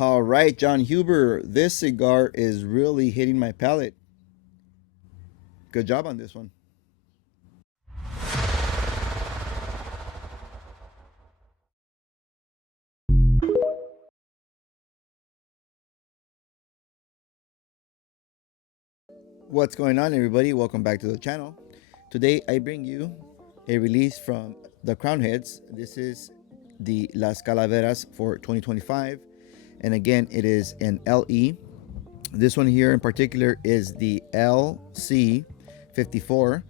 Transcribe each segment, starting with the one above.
All right, John Huber, this cigar is really hitting my palate. Good job on this one. What's going on, everybody? Welcome back to the channel. Today, I bring you a release from the Crown Heads. This is the Las Calaveras for 2025. And again, it is an LE. This one here in particular is the LC54,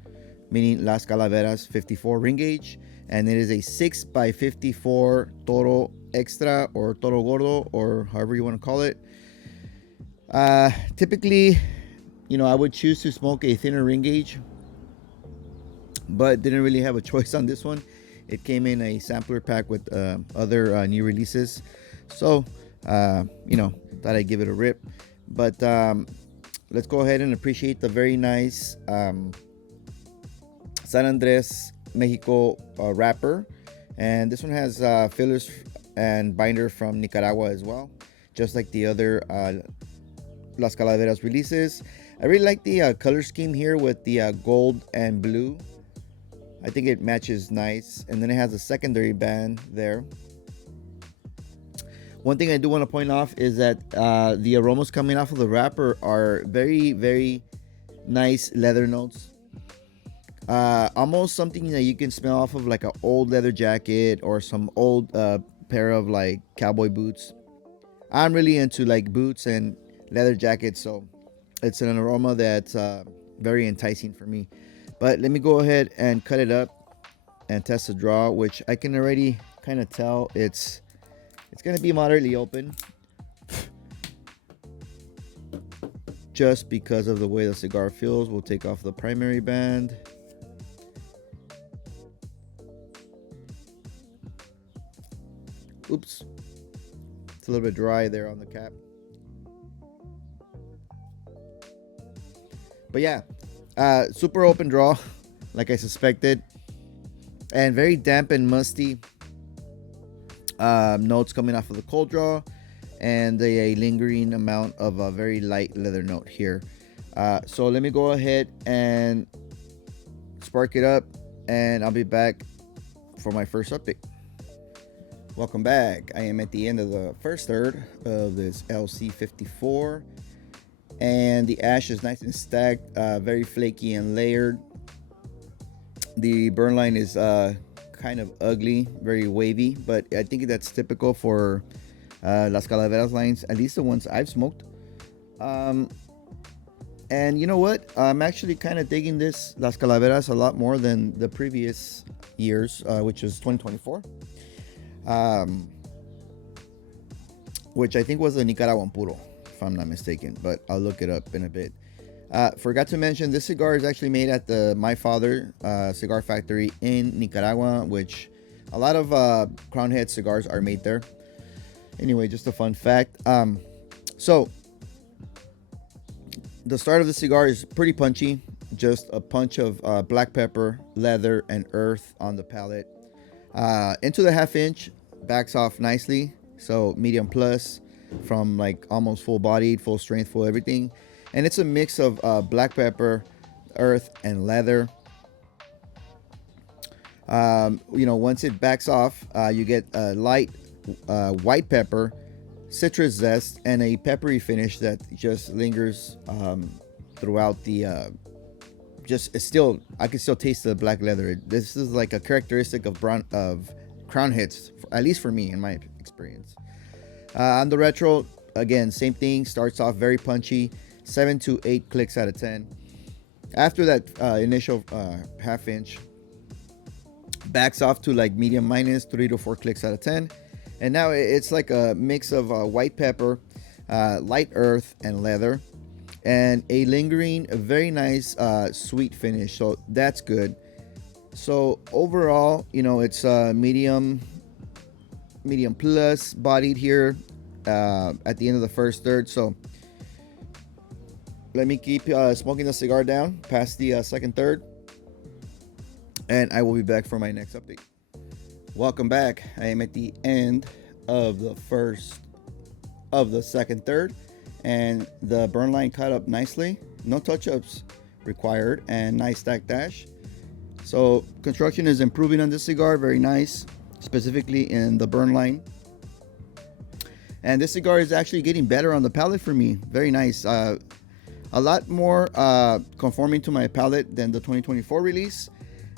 meaning Las Calaveras 54 ring gauge. And it is a 6x54 Toro Extra or Toro Gordo, or however you want to call it. Typically, I would choose to smoke a thinner ring gauge, but didn't really have a choice on this one. It came in a sampler pack with other new releases. So, thought I'd give it a rip. But let's go ahead and appreciate the very nice San Andres, Mexico wrapper. And this one has fillers and binder from Nicaragua as well, just like the other Las Calaveras releases. I really like the color scheme here with the gold and blue. I think it matches nice. And then it has a secondary band there. One thing I do want to point off is that the aromas coming off of the wrapper are very, very nice leather notes. Almost something that you can smell off of like an old leather jacket or some old pair of like cowboy boots. I'm really into like boots and leather jackets, so it's an aroma that's very enticing for me. But let me go ahead and cut it up and test the draw, which I can already kind of tell it's going to be moderately open, just because of the way the cigar feels. We'll take off the primary band. Oops, it's a little bit dry there on the cap. But yeah, super open draw, like I suspected, and very damp and musty notes coming off of the cold draw, and a lingering amount of a very light leather note here. So let me go ahead and spark it up, and I'll be back for my first update. Welcome back. I am at the end of the first third of this LC54. And the ash is nice and stacked, very flaky and layered. The burn line is kind of ugly, very wavy, but I think that's typical for Las Calaveras lines, at least the ones I've smoked. And you know what? I'm actually kind of digging this Las Calaveras a lot more than the previous years, which was 2024. Which I think was the Nicaraguan Puro, if I'm not mistaken, but I'll look it up in a bit. Forgot to mention, this cigar is actually made at the My Father cigar factory in Nicaragua, which a lot of Crown Head cigars are made there. Anyway, just a fun fact. So the start of the cigar is pretty punchy, just a punch of black pepper, leather, and earth on the palate. Into the half inch, backs off nicely, so medium plus, from like almost full bodied, full strength, full everything. And it's a mix of black pepper, earth, and leather. Once it backs off, you get a light white pepper, citrus zest, and a peppery finish that just lingers throughout the I can still taste the black leather. This is like a characteristic of Crown Heads, at least for me in my experience. On the retro, again, same thing. Starts off very punchy, 7 to 8 clicks out of 10. After that initial half inch, backs off to like medium minus, 3 to 4 clicks out of 10. And now it's like a mix of white pepper, light earth, and leather, and a lingering, a very nice sweet finish. So that's good. So overall, it's medium plus bodied here at the end of the first third. So let me keep smoking the cigar down past the second third, and I will be back for my next update. Welcome back. I am at the end of the first of the second third, and the burn line cut up nicely. No touch-ups required, and nice stack dash. So construction is improving on this cigar, very nice, specifically in the burn line. And this cigar is actually getting better on the palate for me. Very nice. A lot more conforming to my palate than the 2024 release.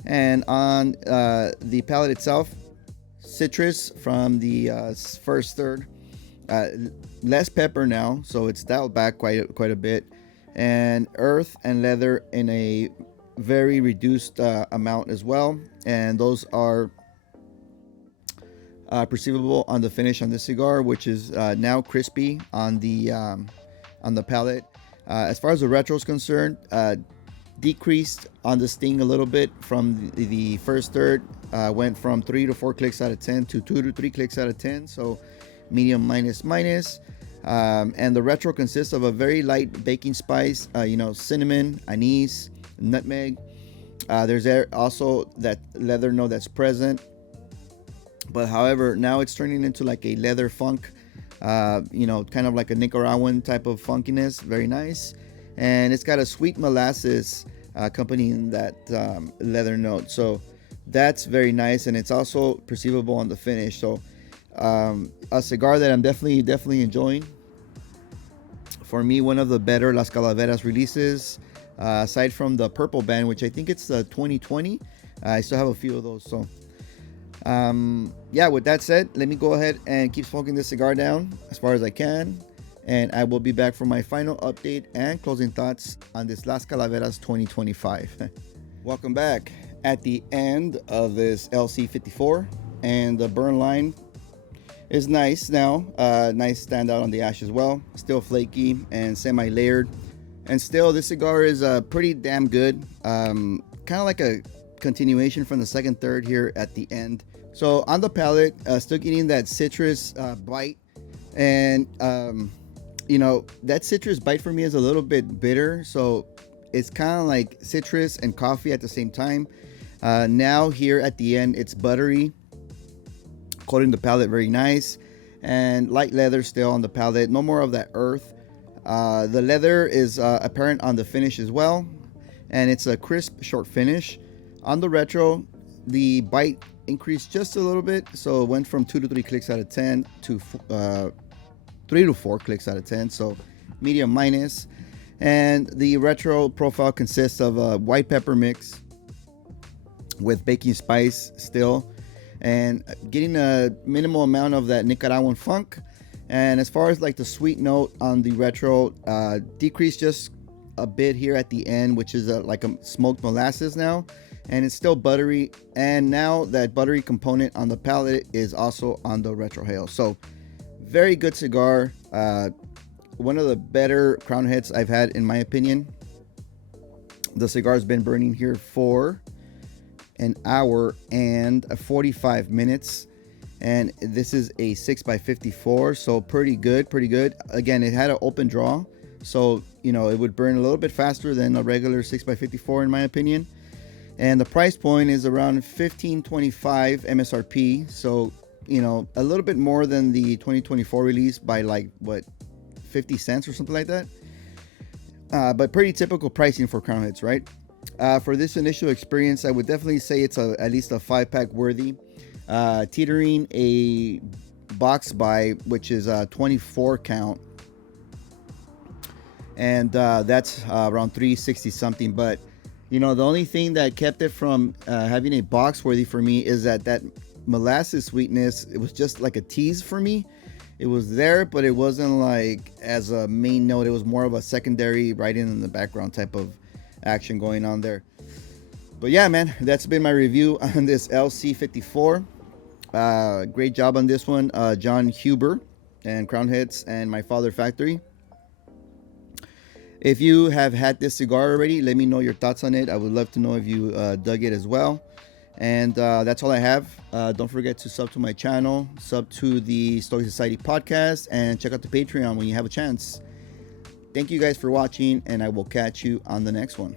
And on the palate itself, citrus from the first third. Less pepper now, so it's dialed back quite a bit. And earth and leather in a very reduced amount as well. And those are perceivable on the finish on this cigar, which is now crispy on the palate. As far as the retro is concerned, decreased on the sting a little bit from the first third. Went from 3 to 4 clicks out of 10 to 2 to 3 clicks out of 10. So medium minus. And the retro consists of a very light baking spice, cinnamon, anise, nutmeg. There's also that leather note that's present. But however, now it's turning into like a leather funk, kind of like a Nicaraguan type of funkiness. Very nice. And it's got a sweet molasses accompanying that leather note. So that's very nice. And it's also perceivable on the finish. So a cigar that I'm definitely enjoying. For me, one of the better Las Calaveras releases, aside from the purple band, which I think it's the 2020. I still have a few of those. So with that said, let me go ahead and keep smoking this cigar down as far as I can, and I will be back for my final update and closing thoughts on this Las Calaveras 2025. Welcome back. At the end of this LC54, and the burn line is nice now. Nice standout on the ash as well. Still flaky and semi-layered, and still this cigar is pretty damn good. Kind of like a continuation from the second third here at the end. So on the palate, still getting that citrus bite, and that citrus bite for me is a little bit bitter, so it's kind of like citrus and coffee at the same time. Now here at the end, it's buttery, coating the palate very nice, and light leather still on the palate. No more of that earth. The leather is apparent on the finish as well, and it's a crisp short finish. On the retro, the bite increased just a little bit, so it went from 2 to 3 clicks out of 10 to 3 to 4 clicks out of 10, so medium minus. And the retro profile consists of a white pepper mix with baking spice still, and getting a minimal amount of that Nicaraguan funk. And as far as like the sweet note on the retro, decreased just a bit here at the end, which is like a smoked molasses now, and it's still buttery. And now that buttery component on the palate is also on the retro hail. So very good cigar. One of the better crown heads I've had, in my opinion. The cigar's been burning here for an hour and 45 minutes, and this is a 6x54, so pretty good. Again, it had an open draw, so it would burn a little bit faster than a regular 6x54 in my opinion. And the price point is around $15.25 MSRP, so a little bit more than the 2024 release by like 50 cents or something like that, but pretty typical pricing for crown heads, right? For this initial experience, I would definitely say it's at least a 5-pack worthy, teetering a box buy, which is a 24 count, and that's around 360 something. But the only thing that kept it from having a box worthy for me is that molasses sweetness. It was just like a tease for me. It was there, but it wasn't like as a main note. It was more of a secondary, right in the background type of action going on there. But yeah, man, that's been my review on this LC54. Great job on this one, John Huber and Crown Heads and My Father Factory. If you have had this cigar already, let me know your thoughts on it. I would love to know if you dug it as well. And that's all I have. Don't forget to sub to my channel, sub to the Stoic Society podcast, and check out the Patreon when you have a chance. Thank you guys for watching, and I will catch you on the next one.